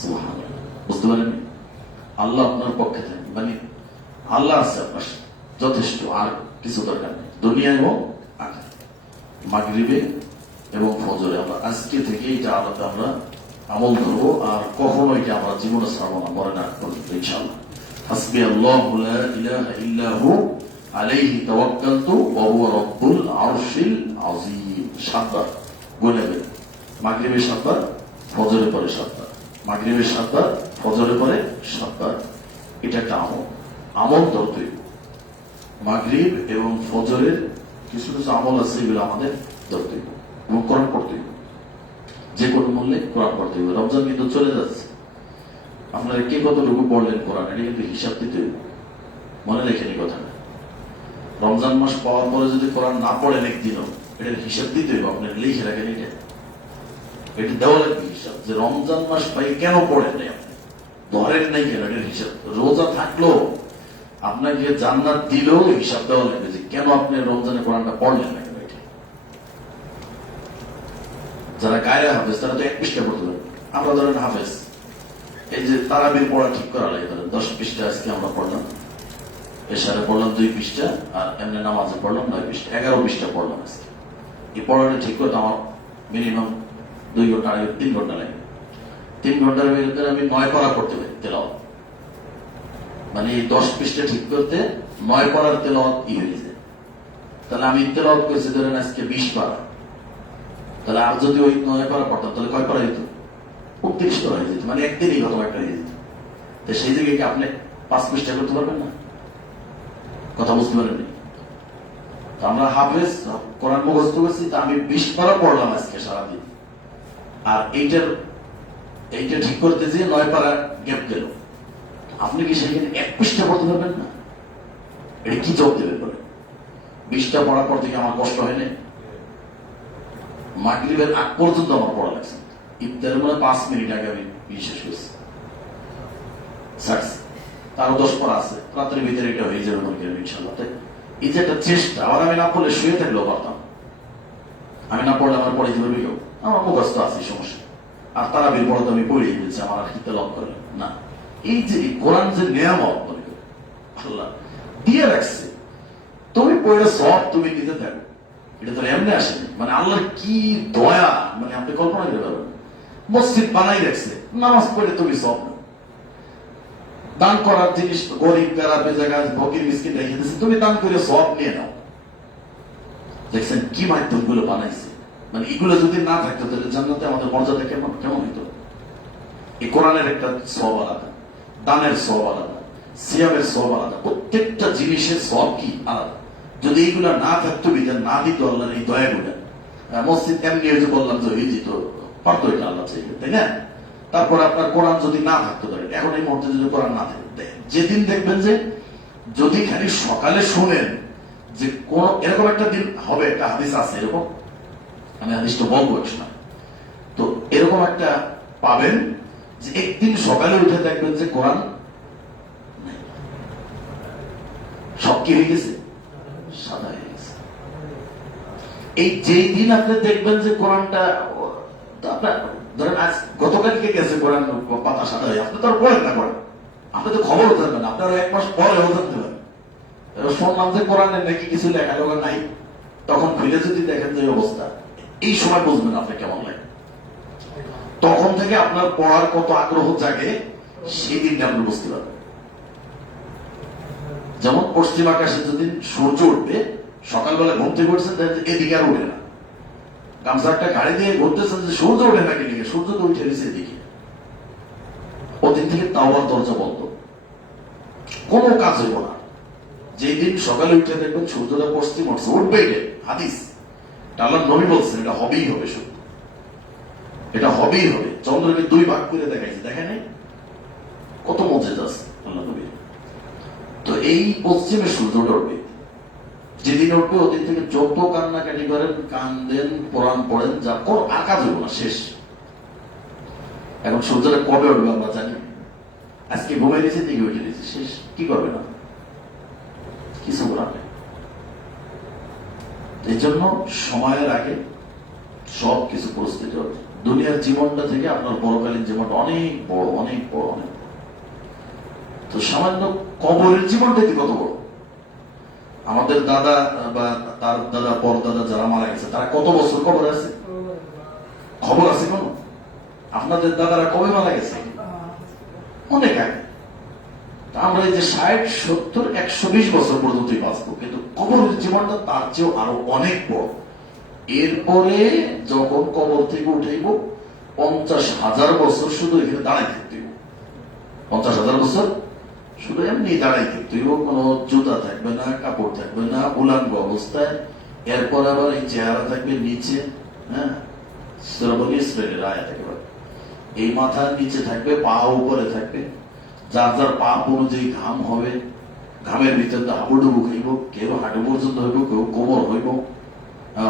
সুবহানাল্লাহ, বুঝতে পারেন? আল্লাহ আপনার পক্ষে থাকেন, মানে আল্লাহ আছে আপনার সাথে, যথেষ্ট, আর কিছু দরকার নেই দুনিয়া এবং আখিরাতে। মাগরিবে এবং ফজরে আমরা আজকে থেকে এটা আলাদা আমরা আমল ধরবো, আর কখনো এটা আমরা জীবনে ছাড়বো না, মরে না পর্যন্ত ইনশাআল্লাহ। হাসবি আল্লাহু লা ইলাহা ইল্লা হু আলাইহি তাওয়াক্কালতু ওয়া হুয়া রাব্বুল আরশিল আযীম। সাতবার গুনবেন, মাগরিবে সাতবার, ফজরে পরে সাতবার, মাগরিবে সাতবার, ফজরে পরে সাতবার। এটা একটা আমল, আমল ধরতে মাগরিব এবং ফজরের কিছু কিছু আমল আছে, এগুলো আমাদের ধরতে এবং কোরআন পড়তে হবে, যে কোনো মূল্যে কোরআন পড়তে হবে। রমজান কিন্তু চলে যাচ্ছে, আপনারা কে কতটুকু পড়লেন কোরআন, এটা কিন্তু হিসাব দিতে হবে, মনে রেখেন এই কথাটা। রমজান মাস পাওয়ার পরে যদি কোরআন না পড়েন একদিনও, এটার হিসাব দিতে হবে, আপনার লিখে রাখেন, এটা দেওয়া লাগবে হিসাব, যে রমজান মাস পাই কেন পড়েন নাই, আপনি ধরেন নাই কেন, এটার হিসাব। রোজা থাকলো আপনাকে জান্নাত দিলেও হিসাব দেওয়া লাগবে, যে কেন আপনি রমজানে কোরআনটা পড়লেন না। যারা গায়ে হাফেজ তারা তো 1 পৃষ্ঠা পড়তে পারে, আমরা ধরেন হাফেজ, এই যে তারাবির পড়া ঠিক করা লাগে, ধরেন 10 পৃষ্ঠা আজকে আমরা পড়লাম, এশারে পড়লাম 2 পৃষ্ঠা, আর এমনি নামাজে পড়লাম 9 পৃষ্ঠা, 11 পৃষ্ঠা পড়লাম আজকে। এই পড়াটা ঠিক করতে আমার মিনিমাম 2 ঘন্টা, 3 ঘন্টা লাগে। 3 ঘন্টার ভিতরে আমি 9 পড়া করতে পারি তেলাওয়াত, মানে এই 10 পৃষ্ঠা ঠিক করতে 9 পড়ার তেলাওয়াত হয়ে যায়। তাহলে আমি তেলাওয়াত করেছি ধরেন আজকে 20 পারা, তাহলে আর যদি ওই 9 পারা পড়তাম তাহলে কয় পারা হইত? 29 পারা হয়ে যেত, মানে একদিনই কত একটা হয়ে যেত। তো সেই জায়গায় কি আপনি 5 পৃষ্ঠা করতে পারবেন না? কথা বুঝতে পারেননি? আমরা হাফেজ, কোরআন মুখস্থ করছি, তা আমি 20 পারা পড়লাম আজকে সারাদিন, আর এইটা ঠিক করতে যে 9 পারা গ্যাপ গেল, আপনি কি সেখানে 1 পৃষ্ঠা পড়তে পারবেন না? এটা কি জবাব দেবেন বলে? 20টা পড়ার পর থেকে আমার কষ্ট হয় না? মাগরিবের আগ পর্যন্ত আমার পড়া লাগছে, ইফতারের মানে 5 মিনিট আগে আমি বিশেষ করছি, তারও 10 পড়া আছে, রাত্রের ভিতরে এটা হয়ে যাবে মনে করেন ইনশাআল্লাহ। তাই এই যে একটা চেষ্টা, আবার আমি না পড়লে শুয়ে থাকলেও পারতাম, আমি না পড়লে আমার পড়ে যাবে কেউ, আমার মুখস্থ আছে, সমস্যা। আর তারা বের পড়া তো আমি পড়িয়ে দিয়েছি, আমার আর হিতে লক করে না। এই যে কোরআন যে নিয়ামত মনে করি আল্লাহ দিয়ে রাখছে, তুমি পড়ে সব তুমি নিতে থাকো, এটা তো এমনি আসেনি, মানে আল্লাহর কি দয়া, মানে আপনি কল্পনা করতে পারবেন। মসজিদ বানাই রাখছে, নামাজ পড়ে তুমি সব দান করার জিনিস, গরিব যারা বেজায়গা ফকির মিসকিন রেখে দিচ্ছে, তুমি দান করে সব নিয়ে নাও। দেখছেন কি মাধ্যম গুলো বানাইছে, মানে এগুলো যদি না থাকতো তাহলে জান্নাতে আমাদের মর্যাদা কেমন কেমন হইতো। এই কোরআনের একটা সব আলাদা, দানের সব আলাদা, সিয়ামের সব আলাদা, প্রত্যেকটা জিনিসের সব কি আলাদা। যদি এইগুলা না থাকতো, বিধান না দিত আল্লাহর এই দয়াগুলা, মসজিদ এমনি হয়েছে বললাম যে হয়ে যেত, পারতো এটা আল্লাহ চাইলে, তাই না? তারপর আপনার কোরআন যদি না থাকতো, এখন এই মুহূর্তে যদি কোরআন না থাকে, যেদিন দেখবেন যে যদি খালি সকালে শুনেন যে কোন এরকম একটা দিন হবে, একটা হাদিস আছে এরকম, আমি হাদিসটা বলবো একসময়, তো এরকম একটা পাবেন যে একদিন সকালে উঠে দেখবেন যে কোরআন সব কি হয়ে গেছে, সাদা হয়ে গেছে। এই যেই দিন আপনি দেখবেন যে কোরআনটা আপনার ধরেন আজ গতকালকে গেছে কোরআন পাতা সাদা হয়ে, আপনি তো আর পড়েন না করেন, আপনি তো খবরও থাকবেন, আপনারা 1 মাস পরেও থাকতে পারেন। শুনলাম যে কোরআনের নাকি কিছু লেখালেখা নাই, তখন খুলে যদি দেখেন যে অবস্থা, এই সময় বুঝবেন আপনি কেমন লাগে। তখন থেকে আপনার পড়ার কত আগ্রহ জাগে, সেই দিনটা আপনি বুঝতে পারবেন। যেমন পশ্চিম আকাশে যদি সূর্য উঠবে, সকালবেলা ঘুম থেকে উঠছেন, এদিকে আর উঠে না, গামছা একটা গাড়ি দিয়ে ঘুরতেছেন যে সূর্য ওঠে নাকি দিকে, সূর্য তো উঠে গেছে এদিকে। ওদিন থেকে তাওবার দরজা বন্ধ, কোন কাজ হইব না। যেদিন সকালে উঠে দেখবেন সূর্যটা পশ্চিম উঠছে, উঠবে, এটা হাদিস, আল্লাহর নবী বলছেন এটা হবেই হবে, শুধু এটা হবেই হবে। চন্দ্রকে 2 ভাগ করে দেখাইছে, দেখেন কত মজেদ আছে আল্লাহ নবী। তো এই পশ্চিমে সূর্যটা উঠবে, যেদিন উঠবে ওদিন থেকে যত কান্নাকাটি করেন, কান্দেন, কোরআন পড়েন, যা কোন আর কাজ হইব না, শেষ। এখন সূর্যটা কবে উঠবে আমরা জানি, আজকে ঘুমাই দিয়েছে, দিকে উঠে দিয়েছে, শেষ। কি করবে না, কিছু করার নেই। এই জন্য সময়ের আগে সব কিছু প্রস্তুতি হবে। দুনিয়ার জীবনটা থেকে আপনার পরকালীন জীবনটা অনেক বড়, অনেক বড়, অনেক বড়। তো সামান্য কবরের জীবনটাই কত বড়। আমাদের দাদা বা তার দাদা পরদাদা যারা মারা গেছে তারা কত বছর কবরে আছে, খবর আছে কোন? আপনাদের দাদারা কবে মারা গেছে? অনেক আগে। আমরা এই যে 60, 70, 120 বছর পর্যন্তই বাঁচবো, কিন্তু কবরের জীবনটা তার চেয়েও আরো অনেক বড়। এরপরে যখন কবর থেকে উঠেইব 50,000 বছর শুধু এখানে দাঁড়াই থাকতে হইব। 50,000 বছর শুধু এমনি দাঁড়াই থাকতে হইব, কোনো জুতা থাকবে না, কাপড় থাকবে না, উলাঙ্গ অবস্থায়। এরপর আবার এই চেহারা থাকবে নিচে, হ্যাঁ, শ্রেণীর আয়াত একেবারে। এই মাথার নিচে থাকবে, পা উপরে থাকবে। যার যার পাপ অনুযায়ী ঘাম হবে, ঘামের ভিতরে হাবুডুবু খাইব, কেউ হাঁটু পর্যন্ত হইব, কেউ কোমর হইব,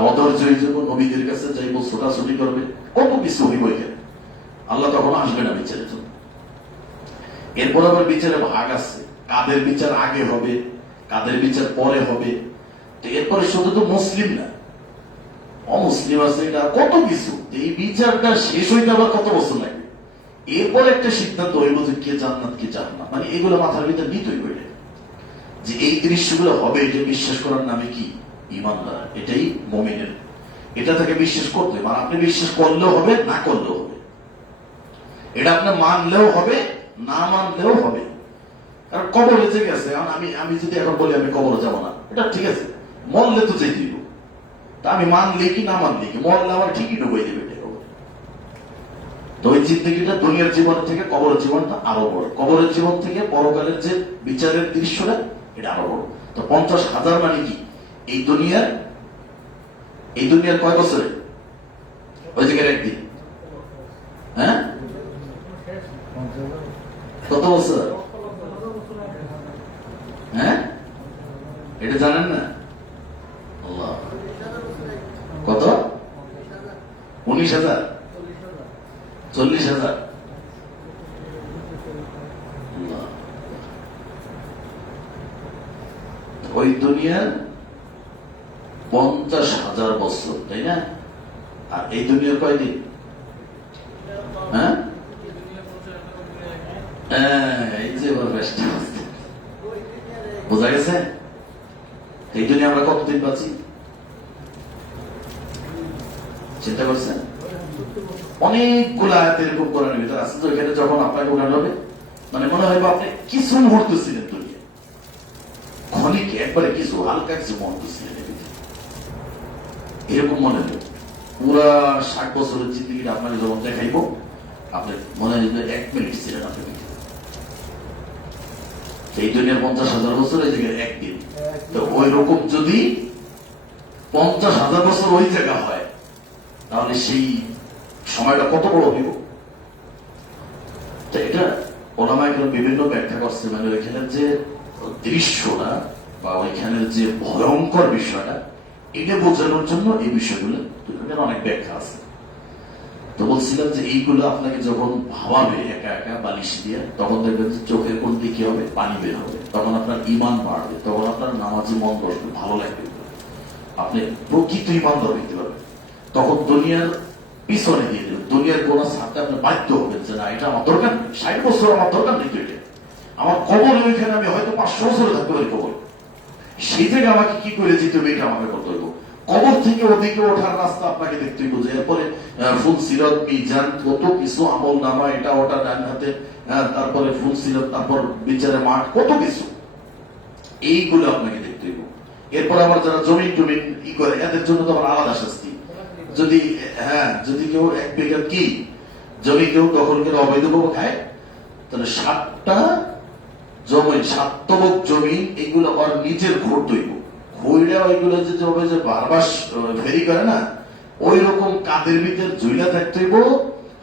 অধৈর্য হয়ে যাব, নবীদের কাছে যাইব, ছোটাছুটি করবে, কত কিছু হইব এখানে। আল্লাহ তখন আসবে না বিচারের জন্য। এরপর আবার বিচারে ভাগ আছে, কাদের বিচার আগে হবে, কাদের বিচার পরে হবে। তো এরপরে শুধু তো মুসলিম না, অমুসলিম আছে, এটা কত কিছু। এই বিচারটা শেষ হইতে আবার কত বছর লাগবে। এরপর একটা সিদ্ধান্ত হইব যে কে জান্নাত কে জাহান্নাম। মানে এগুলো মাথার ভিতরে নিতই হইলে যে এই দৃশ্যগুলো হবে, এটা বিশ্বাস করার নামে কি ঈমানদার, এটাই মুমিনের। এটা থেকে বিশ্বাস করতে, মানে আপনি বিশ্বাস করলেও হবে, না করলেও হবে। এটা আপনি মানলেও হবে, না মানলেও হবে। কারণ কবরে যে গেছে, আমি যদি এখন বলি আমি কবরে যাবো না, এটা ঠিক আছে, মরলে তো যেতে দিব। তা আমি মানলে কি না মানলে কি, মরলে আমার ঠিকই ডুবাই দেবে। তো ওই জিন্দগিটা দুনিয়ার জীবন থেকে কবরের জীবনটা আরো বড়। কবরের জীবন থেকে পরকালের যে বিচারের দৃশ্যটা এটা আরো বড়। তো 50,000 মানে কি এই দুনিয়ার কয় বছরে? ওই জায়গায় একদিন, হ্যাঁ, কত বছর? হ্যাঁ, এটা জানেন না? আল্লাহ, কত? 19,000, 40,000। ওই দুনিয়ার 50,000 বছর, তাই না? আর এই দুনিয়ার কয়দিন? হ্যাঁ, এই যে বোঝা গেছে। এই দুনিয়া আমরা কতদিন বাঁচি চিন্তা করছেন? অনেকগুলো আয়াত এরকম কোরআনের ভিতরে আছে, যেখানে যখন আপনাকে উঠানো হবে, মানে মনে হয় আপনি কিছু মুহূর্ত ছিলেন দুনিয়া, ক্ষণিক একবারে কিছু হালকা কিছু মুহূর্ত ছিলেন, এরকম মনে হয়। পুরা 60 বছরের জিন্দগিটা আপনাকে যখন দেখাইব, আপনি মনে হয় 1 মিনিট ছিলেন আপনি। এই দুনিয়ার 50,000 বছর এই জায়গায় একদিন। তো ওই রকম যদি 50,000 বছর ওই জায়গা হয়, তাহলে সেই সময়টা কত বড় হইব। এটা ওলামায়ে কেরাম বিভিন্ন ব্যাখ্যা করছে। মানে ওইখানের যে দৃশ্যটা বা ওইখানের যে ভয়ঙ্কর বিষয়টা, এটা বোঝানোর জন্য এই বিষয়গুলো অনেক ব্যাখ্যা আছে। তো বলছিলাম যে এইগুলো আপনাকে যখন ভাবাবে একা একা বালিশ দিয়ে, তখন দেখবেন যে চোখের কোন দিকে হবে, পানি বের হবে, তখন আপনার ঈমান বাড়বে, তখন আপনার নামাজে মন বসবে, ভালো লাগবে, আপনি প্রকৃত ঈমানদার হইতে পারবেন। তখন দুনিয়ার পিছনে দিয়ে দেবেন, দুনিয়ার কোন ছাড়তে আপনি বাধ্য হবেন যে না, এটা আমার দরকার নেই, 60 বছর আমার দরকার নেই, এটা আমার কবর, ওইখানে আমি হয়তো 500 বছরে থাকতে পারি কবর, সেই জায়গায় আমাকে কি করে যেতে হবে, এটা আমাকে করতে হইব। কবর থেকে ওদিকে ওঠার রাস্তা আপনাকে দেখতে হইব, যে এরপরে ফুল সিরাত, মিজান, কত কিছু, আমল নামা, এটা ওটা ডান হাতে, তারপরে ফুল সিরাত, তারপর বিচারে মাঠ, কত কিছু, এইগুলো আপনাকে দেখতে হইব। এরপর আবার যারা জমিন টমিন ই করে, এদের জন্য তো আবার আলাদা শাস্তি। যদি যদি কেউ 1 বিঘা কি জমি কেউ দখল করে অবৈধভাবে খায়, তাহলে 7টা জমি, 7 তবক জমি, এইগুলো আর নিজের ঘর তৈব, ঘইরা ওইগুলো যে বারবার ফেরি করে না, ওই রকম কাদের ভিতরে ঝুইলা থাকতে হইব,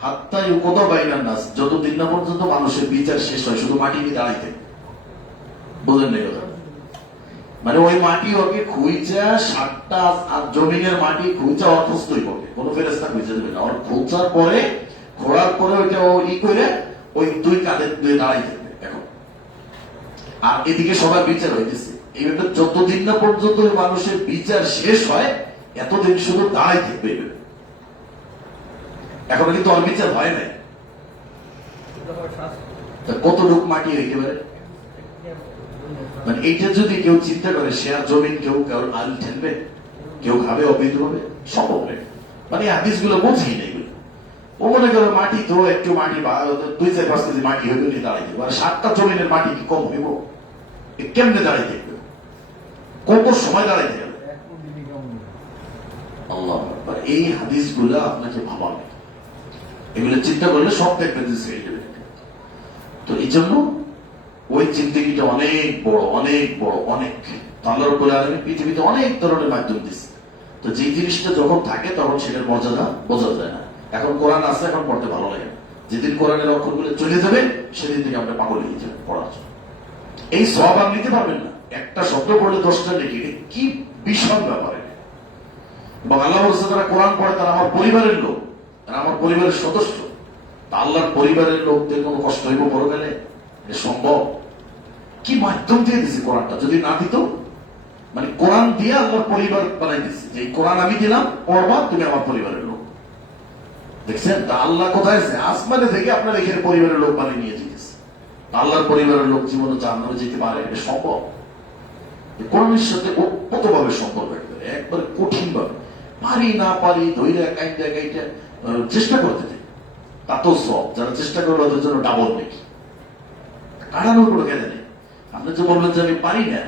হাত্তাই উপদা বাইনার নাস, যতদিন না পর্যন্ত মানুষের বিচার শেষ হয়, শুধু মাটি নিয়ে দাঁড়াইতে। বুঝলেন না কথা? মানে ওই মাটি ওকে খুঁজা, 7টা জমিনের মাটি খুঁজা অর্থস্থই হবে, কোন ফেরেস্তা খুঁজে দেবে না। ওর খোঁজার পরে, খোঁড়ার পরে ওইটা ই করে ওই 2 কাঁধে দাঁড়াই থাকবে এখন। আর এদিকে সবার বিচার হইতেছে, এইভাবে যতদিন না পর্যন্ত মানুষের বিচার শেষ হয়, এতদিন শুধু দাঁড়াই থাকবে। এখন কিন্তু ওর বিচার হয় নাই। কতটুক মাটি হইতে পারে, মানে এইটা যদি কেউ চিন্তা করে, সে আর জমিন কেউ কারোর আল ঠেলবে, কেউ খাবে অবৈধ হবে, সম্ভব নেই। মানে হাদিস গুলো বুঝি নেই। ও মনে করে মাটি তো একটু মাটি বা 2-4-5 কেজি মাটি হইবে নিয়ে দাঁড়াইতে, মানে 7টা জমিনের মাটি কি কম হইব? কেমনে দাঁড়াইতে হবে, কত সময় দাঁড়াইতে হবে? আল্লাহ আকবার। এই হাদিস গুলা আপনাকে ভাবাবে, এগুলো চিন্তা করলে সব দেখবেন যে ছেড়ে দেবে। তো এই জন্য ওই জিন্দগিটা অনেক বড়, অনেক বড়, অনেক। আল্লাহ রাব্বুল আলামিন পৃথিবীতে অনেক ধরনের মাধ্যম দিচ্ছে। তো যে জিনিসটা যখন থাকে তখন সেটার মর্যাদা বোঝা যায় না। এখন কোরআন আছে, এখন পড়তে ভালো লাগে না। যেদিন কোরআনের অক্ষরগুলো চলে যাবে সেদিন থেকে আমরা পাগল হয়ে যাবে পড়ার জন্য। এই সওয়াব আপনি নিতে পারবেন না। একটা শব্দ পড়লে 10টা নেকি, কি বিশাল ব্যাপার। এবং আল্লাহ বলছে যারা কোরআন পড়ে তারা আমার পরিবারের লোক, তারা আমার পরিবারের সদস্য। আল্লাহর পরিবারের লোকদের কোনো কষ্ট হইব পরকালে? এটা সম্ভব? কি মাধ্যম দিয়ে দিছে কোরআনটা, যদি না দিত? মানে কোরআন দিয়ে আল্লাহর পরিবার বানাই দিচ্ছে, যে কোরআন আমি দিলাম, পড়বা, তুমি আমার পরিবারের লোক। দেখছেন? তা আল্লাহ কোথায় আছে? আসমানে থেকে আপনার এখানে পরিবারের লোক বানিয়ে নিয়ে যেতেছে। আল্লাহর পরিবারের লোক জীবনে জান্নাতে যেতে পারে? এটা সম্ভব? কোরআনের সাথে কতভাবে সম্পর্ক রাখবে, একবারে কঠিন ভাবে। পারি না পারি ধৈর্য কাইটা কাইটা চেষ্টা করতে থাকি, তাতেও সব। যারা চেষ্টা করবে ওদের জন্য ডাবল নেকি, কাটানোর কোনো কেন নেই। আপনি যে বলবেন যে আমি পারি না,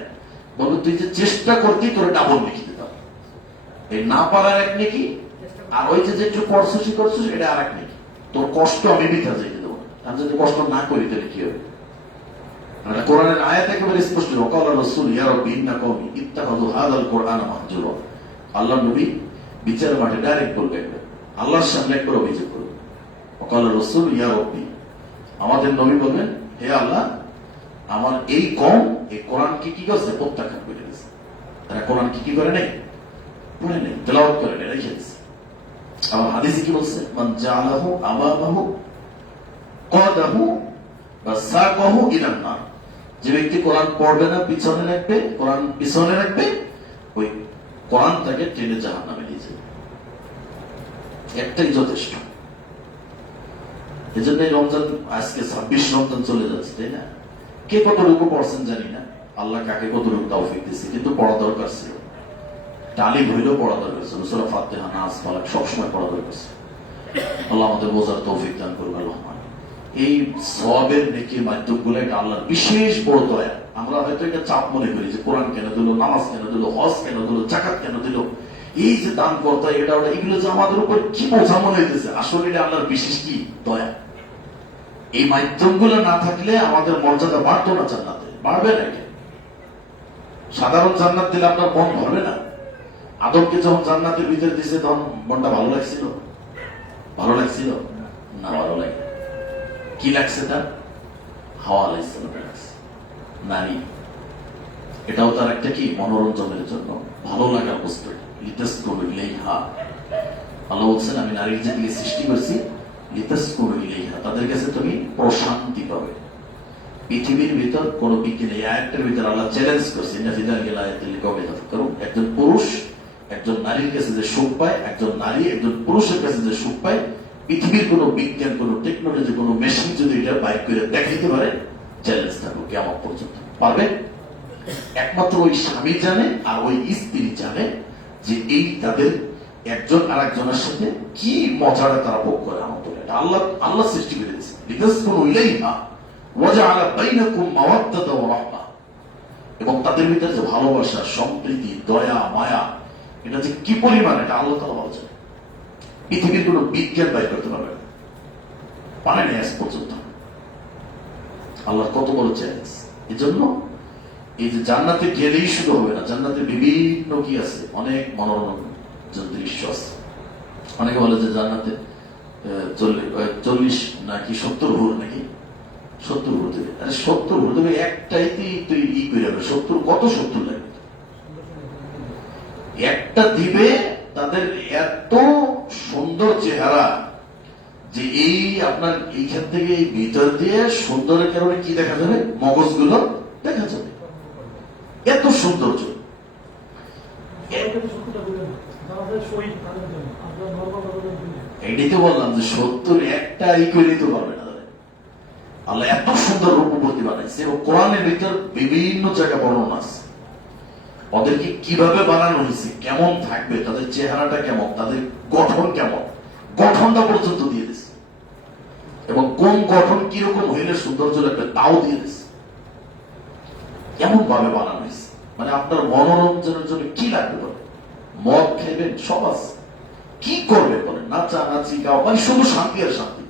বলবেন তুই যে চেষ্টা করতি তোর ডাবল নেকি দিতাম। এই না পারার এক নেকি, আর ওই যে একটু করছিস করছিস এটা আর এক নেকি। তোর কষ্ট আমি মিথ্যা যেতে দেবো। আমি যদি কষ্ট না করি তাহলে কি হবে? কোরআনের আয়াত একেবারে স্পষ্ট, ওয়াকাল রাসূল ইয়া রাব্বি ইন্না কওমি ইত্তাখাযু হাযাল কুরআনা মাহজুরা। আল্লাহ নবী বিচার মাঠে ডাইরেক্ট বলবেন, আল্লাহর সামনে একবার অভিযোগ করবেন, ওয়াকাল রাসূল ইয়া রাব্বি, আমাদের নবী বলবেন, হে আল্লাহ, আমার এই কওম এই কোরআনকে কি করছে? প্রত্যাখ্যান করে দিয়েছে। তারা কোরআন কি করে নেই, পড়ে নেই, তেলাওয়াত করে নেই, রেখে দিয়েছে। আবার হাদিসে কি বলছে? মান জাআলাহু আমামাহু কাদাহু বা সাকাহু ইলান নার। যে ব্যক্তি কোরআন পড়বে না, পিছনে রাখবে, কোরআন পিছনে রাখবে, ওই কোরআন তাকে টেনে জাহান্নামে নিয়ে যাবে। একটাই যথেষ্ট। এই জন্য রমজান, আজকে 26 রমজান চলে যাচ্ছে, তাই না? কে কতটুকু পড়ছেন জানি না, আল্লাহ কাকে কতটুকু তৌফিক দিচ্ছে, কিন্তু পড়া দরকার ছিল। তালিম হইলেও পড়া দরকার ছিল। সূরা ফাতিহা, নাস, ফালাক সবসময় পড়া দরকার ছিল। আল্লাহ আমাদের বোঝার তৌফিক দান করুন। আল্লাহ এই সওয়াবের নেকির মাধ্যমগুলো এটা আল্লাহর বিশেষ বড় দয়া। আমরা হয়তো এটা চাপ মনে করি যে কোরআন কেন দিল, নামাজ কেন দিল, হজ কেন দিল, যাকাত কেন দিল, এই যে দান করতে, এটা ওটা, এগুলো যে আমাদের উপর কি বোঝা মনে হইতেছে, আসলে এটা আল্লাহর বিশেষ কি দয়া। এই মাধ্যমগুলো না থাকলে আমাদের মর্যাদা বাড়তো না, জান্নাতে বাড়বে না। এটা সাধারণ জান্নাত দিলে আপনার মন ভরবে না। আদমকে যখন জান্নাতের ভিতরে দিছে তখন মনটা ভালো লাগছিল? ভালো লাগছিল না? ভালো লাগে। কি লাগছে তার? হাওয়া আলাইহিস লাগছে, নারী। এটাও তার একটা কি মনোরঞ্জনের জন্য ভালো লাগার বস্তু। লিতাসকুনু ইলাইহা। আল্লাহ বলছেন আমি নারীর যে দিকে সৃষ্টি করেছি, লিতাসকুনু ইলাইহা, তাদের কাছে তুমি প্রশান্তি পাবে। পৃথিবীর ভিতর কোন বিজ্ঞানী এই আয়াতের ভিতর আল্লাহ চ্যালেঞ্জ করছে, ইন্না ফি যালিকা লাআয়াতিন লিকাওমিন ইয়াতাফাক্কারুন। একজন পুরুষ একজন নারীর কাছে যে সুখ পায়, একজন নারী একজন পুরুষের কাছে যে সুখ পায়, পৃথিবীর কোন বিজ্ঞান, কোন টেকনোলজি, কোন মেশিন যদি এটা বাইক করে দেখাইতে পারে, চ্যালেঞ্জ থাকবে কিয়ামত পর্যন্ত। পারবে? একমাত্র ওই স্বামী জানে আর ওই স্ত্রী জানে যে এই তাদের একজন আর একজনের সাথে কি মজাটা তারা ভোগ করে। আল্লাহ আল্লাহ সৃষ্টি করে দিয়েছে, লিতাসকুনু ইলাইহা ওয়া জাআলা বাইনাকুম মাওয়াদ্দাতা ওয়া রাহমা। এবং তাদের ভিতরে যে ভালোবাসা, সম্প্রীতি, দয়া, মায়া, এটা যে কি পরিমাণ, এটা আল্লাহ তাআলা বলছেন। পৃথিবীর কোন বিজ্ঞান বাইর করতে পারবে না, পারে না আজ পর্যন্ত। আল্লাহর কত বড় চ্যালেঞ্জ। এই জন্য এই যে জান্নাতে গেলেই শুধু হবে না, জান্নাতে বিভিন্ন কি আছে, অনেক মনোরম দৃশ্য আছে। অনেকে বলে যে জান্নাতে 40 নাকি 70 হুর, নাকি 70 হুর দেবে। আরে 70 হুর দেবে একটাইতেই তুই ই করে যাবে। 70 কত 70 লাগবে? একটা দিবে, তাদের এত সুন্দর চেহারা যে এই আপনার এইখান থেকে এই ভিতর দিয়ে সুন্দরের কারণে কি দেখা যাবে, মগজগুলো দেখা যাবে, এত সৌন্দর্য। এইটাই তো তো বললাম যে 70 একটা ই করে দিতে পারবে না। আল্লাহ এত সুন্দর রূপবতী বানাইছে ও কোরআনের ভিতর বিভিন্ন জায়গায় বর্ণনা আছে ওদেরকে কিভাবে বানানো হয়েছে, কেমন থাকবে, তাদের চেহারাটা কেমন, তাদের গঠন কেমন, গঠনটা পর্যন্ত দিয়ে দিচ্ছে এবং কোন গঠন কিরকম হইলে সৌন্দর্য লাগবে তাও দিয়ে দিচ্ছে। কেমন ভাবে বানানো হয়েছে, মানে আপনার মনোরঞ্জনের জন্য কি লাগবে বলে, মদ খেবেন সব আছে, কি করবে বলেন, নাচা নাচি গাও, মানে শুধু শান্তি আর শান্তি।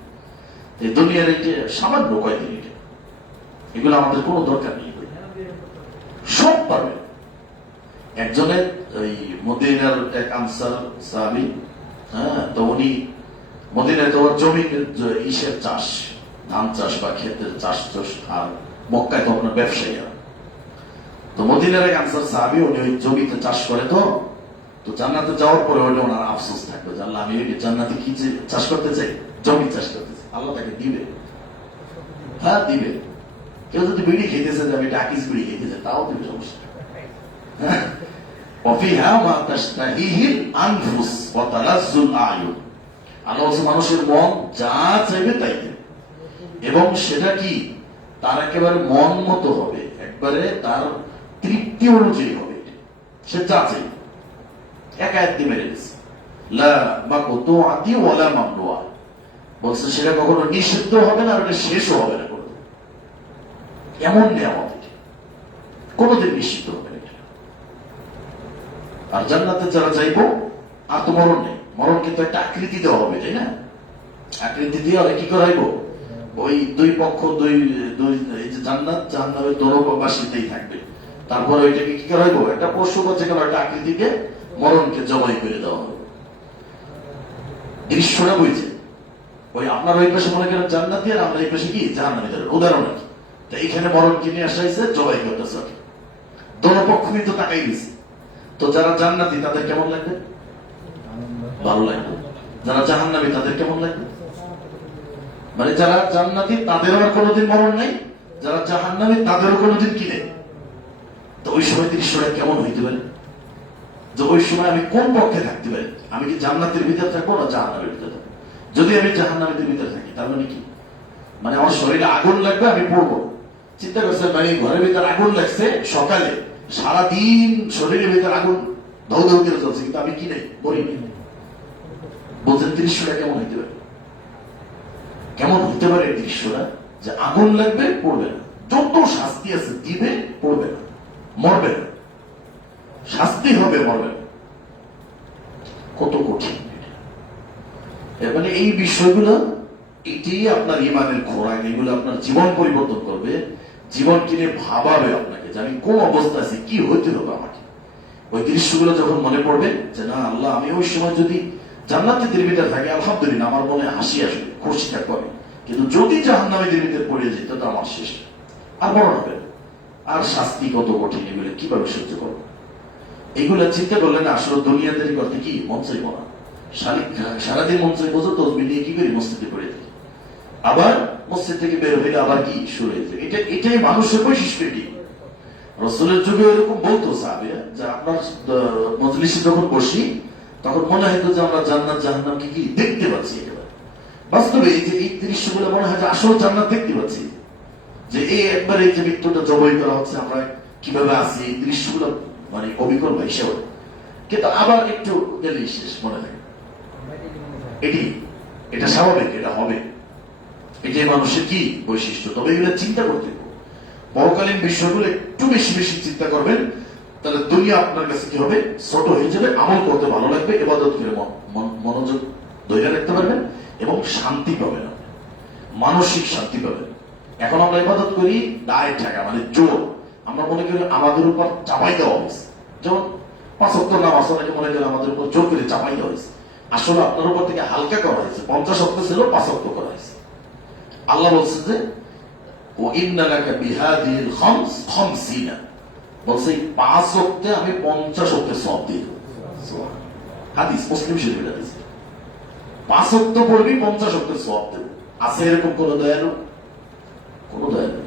এই দুনিয়ার এই যে সামান্য কয়েকদিন এটা, এগুলো আমাদের কোনো দরকার নেই, সব পারবে। একজনের ওই মদিনার এক আনসার সাহাবী, হ্যাঁ, তো উনি মদিনায় তো জমির ইসের চাষ, ধান চাষ বা ক্ষেতের চাষ চাষ, আর মক্কায় তো আপনার ব্যবসায়ীরা, তো মদিনার এক আনসার সাহাবী উনি ওই জমিতে চাষ করে, তো জান্নাতে যাওয়ার পরে ওইটা ওনার আফসোস থাকবে, জানলে আমি জান্নাতে কি চাষ করতে চাই, জমি চাষ করতে চাই, আল্লাহ তাকে দিবে, হ্যাঁ দিবে। কেউ যদি বিড়ি খেতেছে, আমি ডাকিস বিড়ি খেতেছে, তাও দিবে, সমস্যা। হ্যাঁ, মানুষের মন যা চাইবে তাই দেবে, এবং সেটা কি তার একেবারে মন মতো হবে, একবারে তার তৃপ্তি অনুযায়ী হবে, সে যা চাইবে। একায়ত্তি মেরে দিচ্ছে, বলছে সেটা কখনো নিষিদ্ধ হবে না, ওটা শেষও হবে না, এমন নিয়ামত কোনদিন নিষিদ্ধ হবে না। আর জান্নাতে যারা যাইবো আর তো মরণ নেই, মরণ কিন্তু একটা আকৃতি দেওয়া হবে, তাই না? আকৃতি দিয়ে কি করাইবো, ওই দুই পক্ষ এই যে জান্নাত জাহান্নামের দোনোপাশিতেই থাকবে, তারপরে ওইটাকে কি করাইবো, একটা পশু বা যেকোনো একটা আকৃতিকে মরণকে জবাই করে দেওয়া হবে। দৃশ্যটা বুঝছে, ওই আপনার ওই পাশে মনে করেন জান্নাতি আর আমরা এই পাশে কি জাহান্নামী, উদাহরণ আর কি। তো এইখানে মরণকে নিয়ে আসা হয়েছে জবাই করতেছে, দোনো পক্ষ কিন্তু তাকাই গেছে। তো যারা জান্নাতি তাদের কেমন লাগবে, ভালো লাগবে। যারা জাহান্নামী তাদের কেমন লাগবে, মানে যারা জান্নাতি তাদের আর কোনোদিন মরণ নাই, যারা জাহান্নামী তাদেরও কোনোদিন কি নেই। তো ওই সময় দৃশ্যটা কেমন হইতে পারে, যে ওই সময় আমি কোন পক্ষে থাকতে পারি, আমি কি জান্নাতের ভিতরে থাকবো না জাহান্নামের ভিতরে থাকবো? যদি আমি জাহান্নামের ভিতরে থাকি তার মানে কি, মানে আমার শরীরে আগুন লাগবে, আমি পড়বো। চিন্তা করছেন, মানে ঘরের ভিতরে আগুন লাগছে সকালে, সারাদিন শরীরের ভিতরে আগুন ধৌ ধৌ করে চলছে, কিন্তু আমি কি নেই, মরিনি। বলছেন দৃশ্যটা কেমন হইতে পারে, কেমন হইতে পারে দৃশ্যটা, যে আগুন লাগবে পড়বে না, যত শাস্তি আছে দিবে পড়বে না, মরবে না, শাস্তি হবে মরবে না, কত কঠিন। মানে এই বিষয়গুলো, এটাই আপনার ইমানের খোরাক, এগুলো আপনার জীবন পরিবর্তন করবে, জীবন কিনে ভাবাবে আপনাকে যে আমি কোন অবস্থা আছি, কি হইতে হবে আমাকে। ওই দৃশ্যগুলো যখন মনে পড়বে যে না আল্লাহ, আমি ওই সময় যদি জান্নাতীদের ভিতরে থাকি আলহামদুলিল্লাহ, আমার মনে হাসি আসবে, খুশি থাকবে। কিন্তু যদি জাহান্নামীদের ভিতরে পড়ে যেত তো আমার শেষ, আর বড় হবে, আর শাস্তি কত কঠিন, এগুলো কিভাবে সহ্য করবো। এইগুলো চিন্তা করলে না আসলে দুনিয়াদারি করতে কি মন চাইব না, সারাদিন মন চাইব যে তসবিহ নিয়ে কি করি মসজিদে পড়ে থাকি, আবার মসজিদ থেকে বের হইলে আবার কি শুরু হয়েছে। এটাই মানুষের বৈশিষ্ট্য। এটি রাসূলের যুগে এরকম বলতো সাহাবী, যে আপনার মজলিসে যখন বসি তখন মনে হতো যে আমরা জান্নাত জাহান্নামকে কি দেখতে পাচ্ছি। একেবারে বাস্তবে এই যে এই দৃশ্যগুলো মনে হয় যে আসলে জান্নাত দেখতে পাচ্ছি, যে এই একবার এই যে মৃত্যুটা জবাই করা হচ্ছে, আমরা কিভাবে আছি, এই দৃশ্যগুলো মানে অবিকল্প হিসেবে। কিন্তু আবার একটু গেলে শেষ মনে থাকে, এটা স্বাভাবিক, এটা হবে, এটাই মানুষের কি বৈশিষ্ট্য। তবে এগুলো চিন্তা করতে হবে, পরকালীন বিষয়গুলো একটু বেশি বেশি চিন্তা করবেন, তাহলে দুনিয়া আপনার কাছে কি হবে, ছোট হয়ে যাবে, আমল করতে ভালো লাগবে, ইবাদত করে মনোযোগ ধরে রাখতে পারবেন এবং শান্তি পাবেন, মানসিক শান্তি পাবেন। এখন আমরা ইবাদত করি দায় টাকা, মানে জোর, আমরা মনে করি আমাদের উপর চাপাই দেওয়া হয়েছে, যেমন 5 ওয়াক্ত নামাজ অনেকে মনে করি আমাদের উপর জোর করে চাপাই দেওয়া হয়েছে। আসলে আপনার উপর থেকে হালকা করা হয়েছে, 50 ওয়াক্ত ছিল 5 ওয়াক্ত করা হয়েছে। আল্লাহ বলছে যে ও ইন্নালাকা বিহাদিল খামস খামসিনা, বলছে 5 ওয়াক্তে আমি 50 ওয়াক্তের সওয়াব দিয়ে দেব। হাদিস মুসলিম শরীফের হাদিস, 5 ওয়াক্ত পড়বি 50 ওয়াক্তের সওয়াব দেব। আছে এরকম কোন দয়ালু? কোন দয়ালু?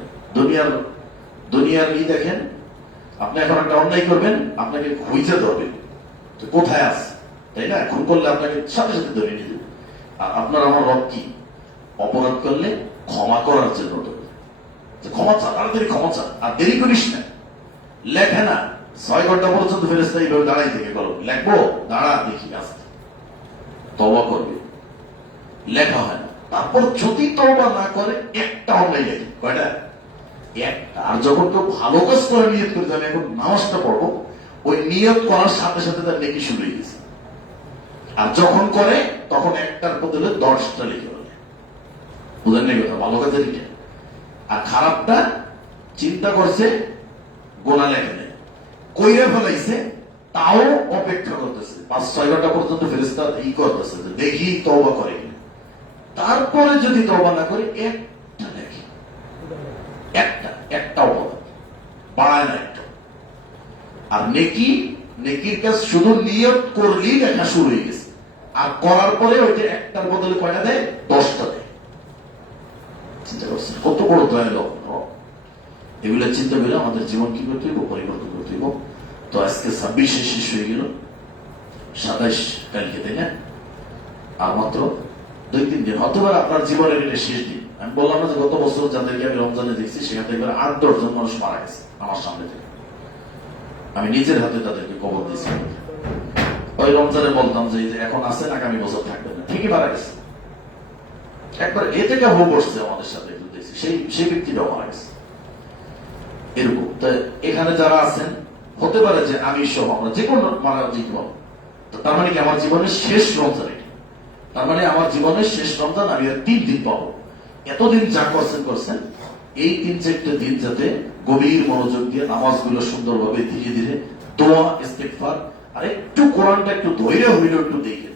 দুনিয়ার দেখেন, আপনি এখন একটা অন্যায় করবেন, আপনাকে খুঁজে ধরবে কোথায় আছে, তাই না? খুন করলে আপনাকে সাথে সাথে ধরে নিয়ে যাবে। আর আপনার আমার রব কি? অপরাধ করলে ক্ষমা করার জন্য ক্ষমা চা, তাড়াতাড়ি ক্ষমা চা, আর দেরি করিস না। লেখে না 6 ঘন্টা পর্যন্ত ফেরেশতা এইভাবে দাঁড়াই থেকে করো, লেখবো দাঁড়া দেখি আসতে, তওবা করবে, লেখা হয় না। তারপর যদি তওবা না করে একটা অন্যায় লেখে, কয়টা? একটা। আর যখন কেউ ভালো কাজ করে নিয়ত করতে, আমি এখন নামাজটা পড়বো, ওই নিয়ত করার সাথে সাথে তার নেকি শুরু হয়ে গেছে। আর যখন করে তখন একটার বদলে 10টা লিখে বলে, বুঝেন না কথা? ভালো কাজে লিখে, আর খারাপটা চিন্তা করছে, গোনা লেখে নেই, কইরা ফেলাইছে, তাও অপেক্ষা করতেছে 5-6 ঘন্টা পর্যন্ত ফেরেশতা ই করতেছে যে দেখি তওবা করে কিনা। তারপরে যদি তওবা না করে একটা লেখে, একটা অপরাধ বাড়ায় না একটা। আর নেকির কাজ শুধু নিয়ত করলেই লেখা শুরু হয়ে গেছে, আর করার পরে ওইটা একটার বদলে কয়টা দেয়? 10টা দেয়। চিন্তা করছেন কত বড় দয়ালু? এগুলো চিন্তা করে আমাদের জীবন কি করতে হইব? পরিবর্তন করতে হইব। তো আজকে 26 শেষ হয়ে গেল, 27 কালকে, তাই না? আর মাত্র 2-3 দিন, হতে পারে আপনার জীবনের এটা শেষ দিন। আমি বললাম না যে গত বছর যাদেরকে আমি রমজানে দেখছি, সেখান থেকে 8-10 জন মানুষ মারা গেছে আমার সামনে থেকে। আমি নিজের হাতে তাদেরকে কবর দিয়েছি। ওই রমজানে বলতাম যে এখন আছেন, আগামী বছর থাকবেন না, ঠিকই মারা গেছে। একবার এ থেকে হো বসছে আমাদের সাথে, দেখছি সেই ব্যক্তিটাও মারা গেছে। এরকম এখানে যারা আছেন, হতে পারে যে আমি সহ আমরা যে কোনো মারা জীবন, তার মানে কি আমার জীবনের শেষ রমজান এটা? তার মানে আমার জীবনের শেষ রমজান আমি আর 3 দিন পাবো। এতদিন যা করছেন এই 3-4টা দিন যাতে গভীর মনোযোগ দিয়ে নামাজগুলো সুন্দরভাবে ধীরে ধীরে দোয়া, ইস্তেগফার, আর একটু কোরআনটা একটু ধৈর্য হইল একটু দেখেন,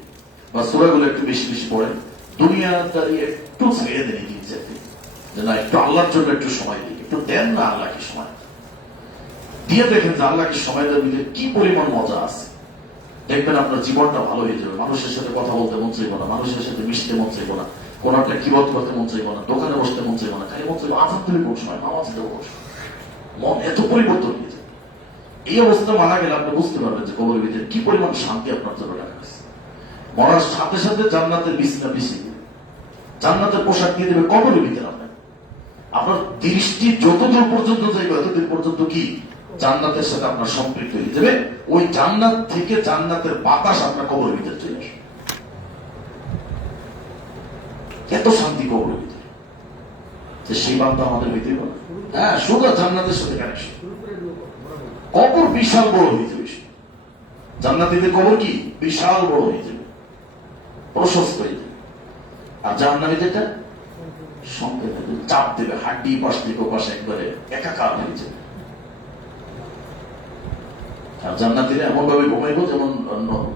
বা সূরাগুলো একটু বেশি বেশি পড়েন, দুনিয়াদারি একটু ছেড়ে দেন এই 3-4 দিন, যে না একটু আল্লাহর জন্য একটু সময় দিই, একটু দেন না আল্লাহকে সময় দিয়ে দেখেন যে আল্লাহকে সময় দেওয়ার ভিতরে কি পরিমাণ মজা আছে। দেখবেন আপনার জীবনটা ভালো হয়ে যাবে। মানুষের সাথে কথা বলতে মন চাইব না, মানুষের সাথে মিশতে মন চাইব না, কোন একটা কিবত করতে মন চাইব না, দোকানে বসতে মন চাইব না, খালি মন চাইব আজাদ তুমি কোন সময়, নামাজ দেবো কোন সময়। মন এত পরিবর্তন হয়ে যাবে। এই অবস্থা মারা গেলে আপনি বুঝতে পারবেন যে কবরের ভিতরে কি পরিমাণ শান্তি আপনার জন্য রাখা আছে। মরার সাথে সাথে জান্নাতের বিছানা বিছিয়ে দেবে, জান্নাতের পোশাক দিয়ে দেবে কবরের ভিতরে। আপনার দৃষ্টি যতদূর পর্যন্ত যাইবে ততদিন পর্যন্ত কি জান্নাতের সাথে আপনার সম্পৃক্ত হয়ে যাবে। ওই জান্নাত থেকে জান্নাতের বাতাস আপনার কবরের ভিতরে চলে আসবে। এত শান্তি কবরের ভিতরে, যে সেই বান্দা আমাদের ভিতরে, হ্যাঁ, সোজা জান্নাতের সাথে কানেকশন। কবর বিশাল বড় হয়ে যাবে, জান্নাতীদের কবর কি বিশাল বড় হয়ে যাবে, প্রশস্ত হয়ে যাবে। আর জাহান্নামী যেটা সংকেত চাপ দেবে, হাড্ডি পাশ থেকে পাশে একবারে একাকার হয়ে যাবে। আর জান্নাতীরা এমন ভাবে ঘুমাইব যেমন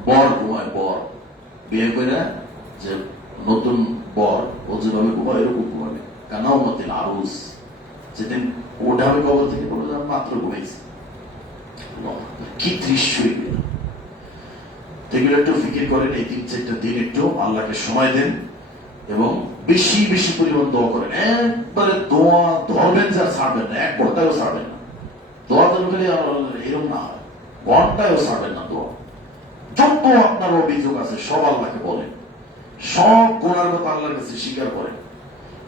বর ঘুমায়, বর বিয়ে করে যে নতুন বর ও যেভাবে ঘুমায় এরকম ঘুমাবে। কানাও মতে আরুস, যেদিন ওটা আমি কবর থেকে বলে মাত্র ঘুমাইছি, কি দৃশ্য এগুলো। এগুলো একটু ফিকির করেন, এই 3-4টা দিন একটু আল্লাহকে সময় দেন এবং বেশি বেশি পরিমাণ দোয়া করেন। একবারে দোয়া ধরবেন যা ছাড়বেন না, এক ঘন্টায়ও ছাড়বেন না দোয়া। খালি এরকম না হয়, ঘন্টায়ও ছাড়বেন না দোয়া। যত আপনার অভিযোগ আছে সব আল্লাহকে বলেন, সব গুনার কথা আল্লাহর কাছে স্বীকার করেন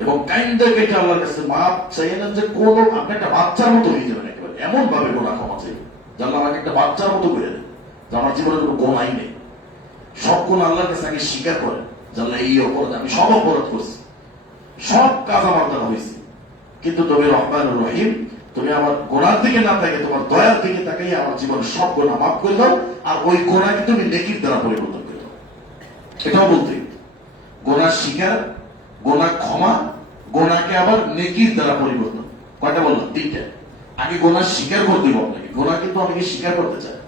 এবং কাইন্দা কেটে আল্লাহর কাছে মাপ চাইলেন। যে কোন আপনি একটা বাচ্চার মতো হয়ে যাবেন, একেবারে এমন ভাবে গোনা ক্ষমা চাইবেন জানলে আমাকে একটা বাচ্চার মতো করে দেন, যে আমার জীবনে কোনো গোনাই নেই। সব গুণ আল্লাহর কাছে আগে স্বীকার করেন, জানলে এই অপরাধ আমি সব অপরাধ করছি, সব কাজ আমার দ্বারা হয়েছে, কিন্তু তুমি রহমানুর রহিম, তুমি আমার গোনার দিকে না থাকে তোমার দয়ার দিকে তাকাই আমার জীবনের সব গোনা মাফ করে দাও, আর ওই গোনাকে তুমি নেকির দ্বারা পরিবর্তন করে দাও। এটাও বলতে গোনার স্বীকার, গোনা ক্ষমা, গোনাকে আবার নেকির দ্বারা পরিবর্তন। কয়টা বললাম? 3টা। আগে গোনা স্বীকার করতে হবে আপনাকে, গোনা কিন্তু অনেকে স্বীকার করতে চায়,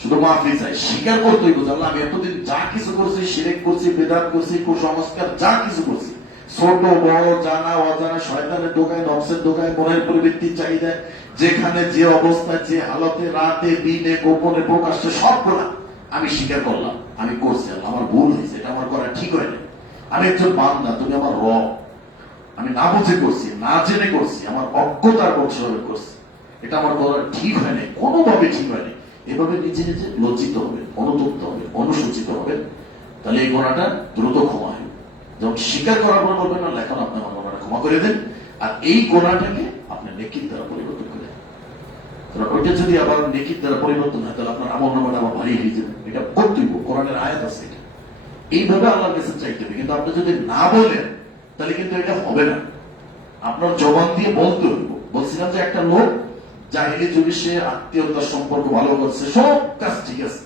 শুধু মাফি চাই, স্বীকার করতে হইব জানলে আমি এতদিন যা কিছু করছি, শিরক করছি, বেদাত করছি, কুসংস্কার যা কিছু করছি, ছোট বড় জানা অজানা, শয়তানের দোকায়, নফসের দোকায়, মনের পরিবৃত্তির চাহিদায়, যেখানে যে অবস্থায়, যে হালতে, রাতে, দিনে, গোপনে, প্রকাশ্যে, সব গোনা আমি স্বীকার করলাম, আমি করছি, আমার ভুল হয়েছে, এটা আমার করা ঠিক হয়নি, আমি একজন বান্দা, তুমি আমার রব, আমি না বুঝে করছি, না জেনে করছি, আমার অজ্ঞতার বংশভাবে করছি, এটা আমার করা ঠিক হয়নি, কোনোভাবে ঠিক হয়নি। এভাবে নিজে নিজে লজ্জিত হবে, অনুতপ্ত হবে, অনুসূচিত হবে, তাহলে এই গোনাটা দ্রুত ক্ষমা হয়। যখন স্বীকার করার পর বলবেন না, এখন আপনি আমার গোনাটা ক্ষমা করে দেন, আর এই গোনাটাকে আপনি নেকির দ্বারা পরিবর্তন করে দেন। কারণ ওইটা যদি আবার নেকির দ্বারা পরিবর্তন হয়, তাহলে আপনার আমল নামাটা আবার ভারী হয়ে যাবে। এটা কর্তব্য, কোরআনের আয়াত আছে এটা, এইভাবে আল্লাহর কাছে চাইতে হবে। কিন্তু আপনি যদি না বলেন, তাহলে কিন্তু এটা হবে না। আপনার জবান দিয়ে বলতে হইব। বলছিলাম যে একটা লোক জাহিলি যুগে সে আত্মীয়তার সম্পর্ক ভালো করছে, সব কাজ ঠিক আছে,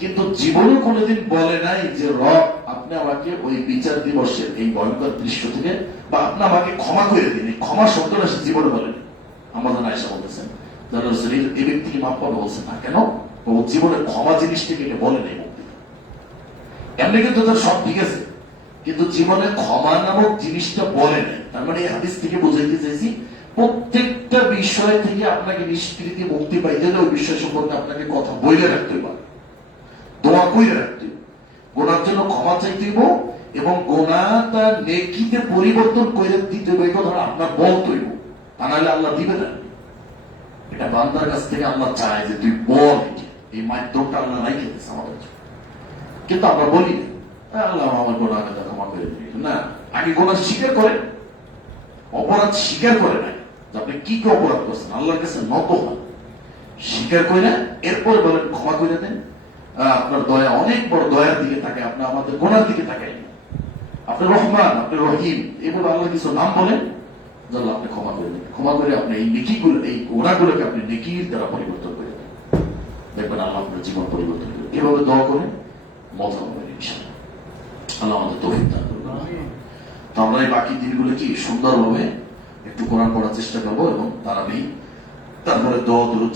কিন্তু জীবনে কোনোদিন বলে নাই যে রব আপনি আমাকে ওই বিচার দিবসের এই ভয়ঙ্কর দৃশ্য থেকে, বা আপনি আমাকে ক্ষমা করে দিন। এই ক্ষমা শব্দটা সে জীবনে বলেন। আমাদের আয়েশা বলতেছেন এই ব্যক্তিকে মাফ পাবে, বলছে না কেন, ও জীবনে ক্ষমা জিনিসটাকে এটা বলে নাই মুক্তিতে। এমনি কিন্তু তার সব ঠিক আছে, কিন্তু জীবনে ক্ষমা নামক জিনিসটা বলে নাই। তার মানে এই হাদিস থেকে বুঝাইতে চাইছি, প্রত্যেকটা বিষয় থেকে আপনাকে নিষ্কৃতি মুক্তি পাইতে হলে ওই বিষয় সম্পর্কে আপনাকে কথা বইলে রাখতে পারে, দোয়া কইরে রাখতে, গোনার জন্য ক্ষমা চাইতে হইব, এবং গোনাটা নেকিতে পরিবর্তন করে দিতে হবে, এই কথাটা আপনার বলতে হইব। তা নাহলে আল্লাহ দিবে না। এটা বান্দার কাছ থেকে আল্লাহ চায় যে তুই বল, এই মাধ্যমটা আল্লাহ রাইখে দিচ্ছে আমাদের জন্য। কিন্তু আমরা বলি আল্লাহ আমার গোনাকে ক্ষমা করে দিবি না, আগে গোনা স্বীকার করেন, অপরাধ স্বীকার করে নাই যে আপনি কি কি অপরাধ করছেন, আল্লাহর কাছে নত হন, স্বীকার করে না, এরপরে বলেন ক্ষমা করে দেন। আপনার দয়া অনেক বড়, দয়ার দিকে থাকে, আপনার আমাদের গোনার দিকে তাকাই। আপনি রহমান, আপনি রহিম, এভাবে আল্লাহ কিছু নাম বলেন, আল্লাহ আপনি ক্ষমা করে দেন। ক্ষমা করে আপনি এই নেকিগুলো, এই গোনাগুলোকে আপনি নেকির দ্বারা পরিবর্তন করে দেন, দেখবেন আল্লাহ আপনার জীবন পরিবর্তন করে। এভাবে দোয়া করেন, মজা হবে ইনশাআল্লাহ। আল্লাহ আমাদের তৌফিক দান করুন। তো আমরা এই বাকি দিনগুলো কি সুন্দরভাবে একটু কোরআন পড়ার চেষ্টা করবো, এবং তারপরে দোয়া দুরূদ